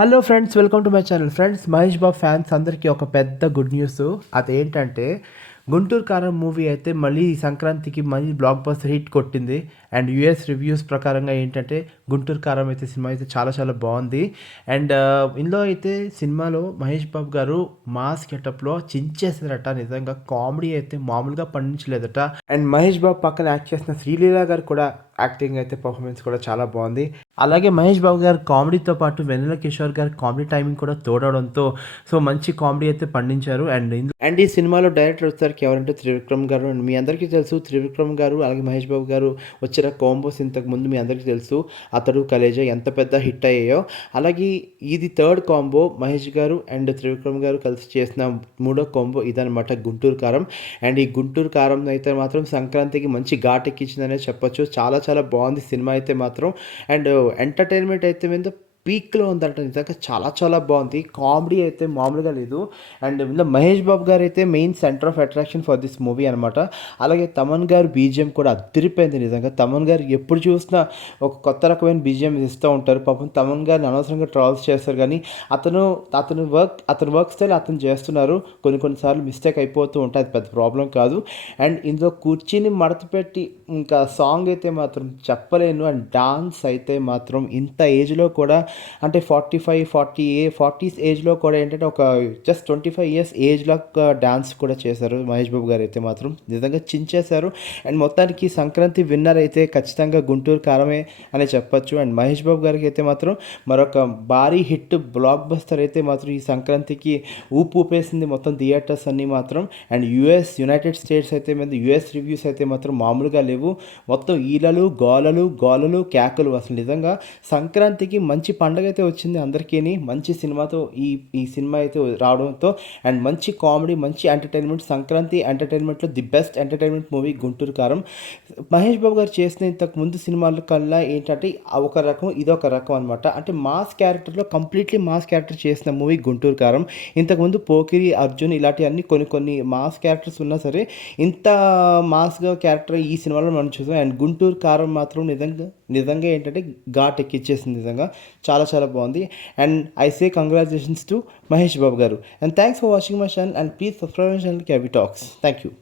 Hello friends, welcome to my channel. Friends, Mahesh Babu fans అందరికీ ఒక పెద్ద గుడ్ న్యూస్. అదేంటంటే గుంటూరు కారం మూవీ అయితే మళ్ళీ ఈ సంక్రాంతికి మళ్ళీ బ్లాక్ బస్టర్ హిట్ కొట్టింది. అండ్ యూఎస్ రివ్యూస్ ప్రకారంగా ఏంటంటే గుంటూరు కారం అయితే సినిమా అయితే చాలా చాలా బాగుంది. అండ్ ఇందులో అయితే సినిమాలో మహేష్ బాబు గారు మాస్ గెటప్లో చించేసారట. నిజంగా కామెడీ అయితే మామూలుగా పండించలేదట. అండ్ మహేష్ బాబు పక్కన యాక్ట్ చేసిన శ్రీలీల గారు కూడా యాక్టింగ్ అయితే పర్ఫార్మెన్స్ కూడా చాలా బాగుంది. అలాగే మహేష్ బాబు గారు కామెడీతో పాటు వెన్నెల కిషోర్ గారి కామెడీ టైమింగ్ కూడా తోడవడంతో మంచి కామెడీ అయితే పండించారు. అండ్ ఈ సినిమాలో డైరెక్టర్ వచ్చేసరికి ఎవరంటే త్రివిక్రమ్ గారు. అండ్ మీ అందరికీ తెలుసు త్రివిక్రమ్ గారు అలాగే మహేష్ బాబు గారు వచ్చిన కాంబోస్ ఇంతకు ముందు మీ అందరికీ తెలుసు. అతడు కలేజా ఎంత పెద్ద హిట్ అయ్యాయో, అలాగే ఇది థర్డ్ కాంబో మహేష్ గారు అండ్ త్రివిక్రమ్ గారు కలిసి చేసిన మూడో కాంబో ఇదనమాట గుంటూరు కారం. అండ్ ఈ గుంటూరు కారం అయితే మాత్రం సంక్రాంతికి మంచి ఘాట్ ఎక్కించిందనే చెప్పొచ్చు. చాలా చాలా బాగుంది సినిమా అయితే మాత్రం. అండ్ ఎంటర్టైన్మెంట్ అయితే మీద పీక్లో ఉందంట. నిజంగా చాలా చాలా బాగుంది. కామెడీ అయితే మామూలుగా లేదు. అండ్ ఇందులో మహేష్ బాబు గారు అయితే main centre of attraction for this movie అనమాట. అలాగే తమన్ గారు బీజిఎం కూడా అదిరిపోయింది. నిజంగా తమన్ గారు ఎప్పుడు చూసినా ఒక కొత్త రకమైన బీజిఎం ఇస్తూ ఉంటారు. పాపం తమన్ గారిని అనవసరంగా ట్రాల్స్ చేస్తారు, కానీ అతను వర్క్ స్టైల్ అతను చేస్తున్నారు. కొన్నిసార్లు మిస్టేక్ అయిపోతూ ఉంటాయి, అది పెద్ద ప్రాబ్లం కాదు. అండ్ ఇందులో కుర్చీని మడతపెట్టి ఇంకా సాంగ్ అయితే మాత్రం చెప్పలేను. అండ్ డాన్స్ అయితే మాత్రం ఇంత ఏజ్లో కూడా, అంటే 40s ఏజ్లో కూడా ఏంటంటే ఒక జస్ట్ 25 ఇయర్స్ ఏజ్లో డాన్స్ కూడా చేశారు మహేష్ బాబు గారు అయితే మాత్రం. నిజంగా చించేశారు. అండ్ మొత్తానికి సంక్రాంతి విన్నర్ అయితే ఖచ్చితంగా గుంటూరు కారమే అని చెప్పొచ్చు. అండ్ మహేష్ బాబు గారికి అయితే మాత్రం మరొక భారీ హిట్ బ్లాక్ బస్టర్ అయితే మాత్రం ఈ సంక్రాంతికి ఊపేసింది మొత్తం థియేటర్స్ అన్నీ మాత్రం. అండ్ యునైటెడ్ స్టేట్స్ అయితే మీద యుఎస్ రివ్యూస్ అయితే మాత్రం మామూలుగా లేవు. మొత్తం ఈలలు గోలలు కేకలు. అసలు నిజంగా సంక్రాంతికి మంచి పండగ అయితే వచ్చింది అందరికీ. మంచి సినిమాతో ఈ సినిమా అయితే రావడంతో, అండ్ మంచి కామెడీ, మంచి ఎంటర్టైన్మెంట్, సంక్రాంతి ఎంటర్టైన్మెంట్లో the best entertainment movie Guntur Kaaram. Mahesh Babu గారు చేసిన ఇంతకు ముందు సినిమాల కల్లా ఏంటంటే ఒక రకం ఇదొక రకం అనమాట. అంటే మాస్ క్యారెక్టర్లో కంప్లీట్లీ మాస్ క్యారెక్టర్ చేసిన మూవీ గుంటూరు కారం. ఇంతకుముందు పోకిరి, అర్జున్ ఇలాంటివన్నీ కొన్ని మాస్ క్యారెక్టర్స్ ఉన్నా సరే ఇంత మాస్గా క్యారెక్టర్ ఈ సినిమాలో మనం చూసాం. అండ్ గుంటూరు కారం మాత్రం నిజంగా ఏంటంటే ఘాట్ ఎక్కిచ్చేసింది. నిజంగా చాలా చాలా బాగుంది. And I say congratulations to Mahesh Babu garu. And thanks for watching my channel. And please subscribe my channel KB talks. Thank you.